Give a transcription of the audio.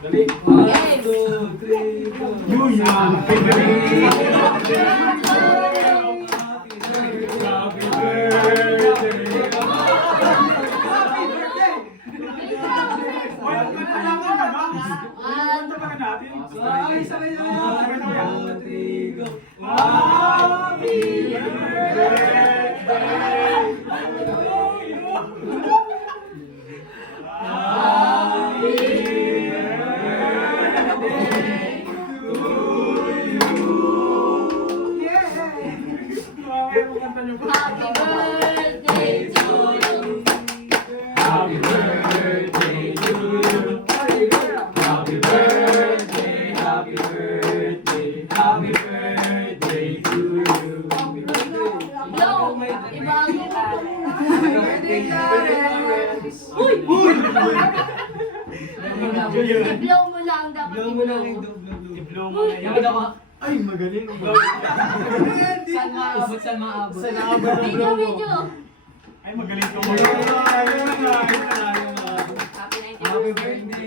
Dali. 1, 2, 3, go. Yun yan. Happy birthday. Sabay, sabay na yan. 1, 2, 3, go. Happy I-blow mo lang dapat. Blow mo lang yung i-blow mo na yan. Ay, magaling. Saan maabot? Saan maabot? Video, video. Ay, magaling ko mo.